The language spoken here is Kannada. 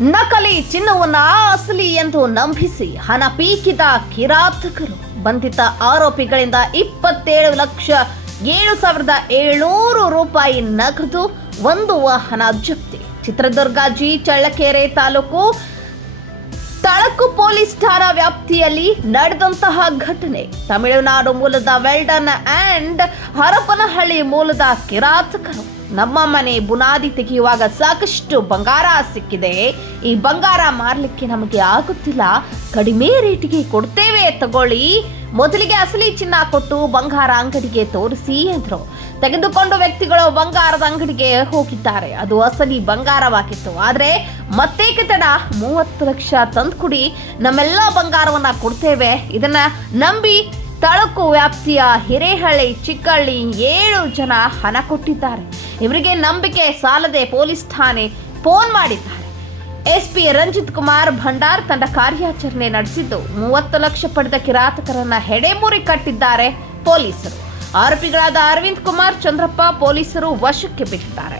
ನಕಲಿ ಚಿನ್ನವನ್ನ ಅಸಲಿ ಎಂದು ನಂಬಿಸಿ ಹಣ ಪೀಕಿದ ಕಿರಾತಕರು. ಬಂಧಿತ ಆರೋಪಿಗಳಿಂದ ಇಪ್ಪತ್ತೇಳು ಲಕ್ಷ ಏಳು ಸಾವಿರದ ಏಳ್ನೂರು ರೂಪಾಯಿ ನಗದು ಒಂದು ವಾಹನ ಜಪ್ತಿ. ಚಿತ್ರದುರ್ಗ ಜಿ ಚಳ್ಳಕೆರೆ ತಾಲೂಕು ತಳಕು ಪೊಲೀಸ್ ವ್ಯಾಪ್ತಿಯಲ್ಲಿ ನಡೆದಂತಹ ಘಟನೆ. ತಮಿಳುನಾಡು ಮೂಲದ ವೆಲ್ಡನ್ ಅಂಡ್ ಹರಪನಹಳ್ಳಿ ಮೂಲದ ಕಿರಾತಕರು ನಮ್ಮ ಮನೆ ಬುನಾದಿ ತೆಗೆಯುವಾಗ ಸಾಕಷ್ಟು ಬಂಗಾರ ಸಿಕ್ಕಿದೆ. ಈ ಬಂಗಾರ ಮಾರ್ಲಿಕ್ಕೆ ನಮಗೆ ಆಗುತ್ತಿಲ್ಲ. ಕಡಿಮೆ ರೇಟಿಗೆ ಕೊಡ್ತೇವೆ. ತಗೊಳ್ಳಿ. ಮೊದಲಿಗೆ ಅಸಲಿ ಚಿನ್ನ ಕೊಟ್ಟು ಬಂಗಾರ ಅಂಗಡಿಗೆ ತೋರಿಸಿ ಎಂದರು. ತೆಗೆದುಕೊಂಡು ವ್ಯಕ್ತಿಗಳು ಬಂಗಾರದ ಅಂಗಡಿಗೆ ಹೋಗಿದ್ದಾರೆ. ಅದು ಅಸಲಿ ಬಂಗಾರವಾಗಿತ್ತು. ಆದರೆ ಮತ್ತೇಕೆ ತಡ? ಮೂವತ್ತು ಲಕ್ಷ ತಂದ್ಕುಡಿ. ನಮ್ಮೆಲ್ಲ ಬಂಗಾರವನ್ನ ಕೊಡ್ತೇವೆ. ಇದನ್ನ ನಂಬಿ ತಳಕು ವ್ಯಾಪ್ತಿಯ ಹಿರೇಹಳ್ಳಿ, ಚಿಕ್ಕಳ್ಳಿ ಏಳು ಜನ ಹಣ ಕೊಟ್ಟಿದ್ದಾರೆ. ಇವರಿಗೆ ನಂಬಿಕೆ ಸಾಲದೆ ಪೊಲೀಸ್ ಠಾಣೆ ಫೋನ್ ಮಾಡಿದ್ದಾರೆ. ಎಸ್ಪಿ ರಂಜಿತ್ ಕುಮಾರ್ ಭಂಡಾರ್ ತಂಡ ಕಾರ್ಯಾಚರಣೆ ನಡೆಸಿದ್ದು. ಮೂವತ್ತು ಲಕ್ಷ ಪಡೆದ ಕಿರಾತಕರನ್ನ ಹೆಡೆಮೂರಿ ಕಟ್ಟಿದ್ದಾರೆ ಪೊಲೀಸರು. ಆರೋಪಿಗಳಾದ ಅರವಿಂದ್ ಕುಮಾರ್ ಚಂದ್ರಪ್ಪ ಪೊಲೀಸರು ವಶಕ್ಕೆ ಬಿಟ್ಟಿದ್ದಾರೆ.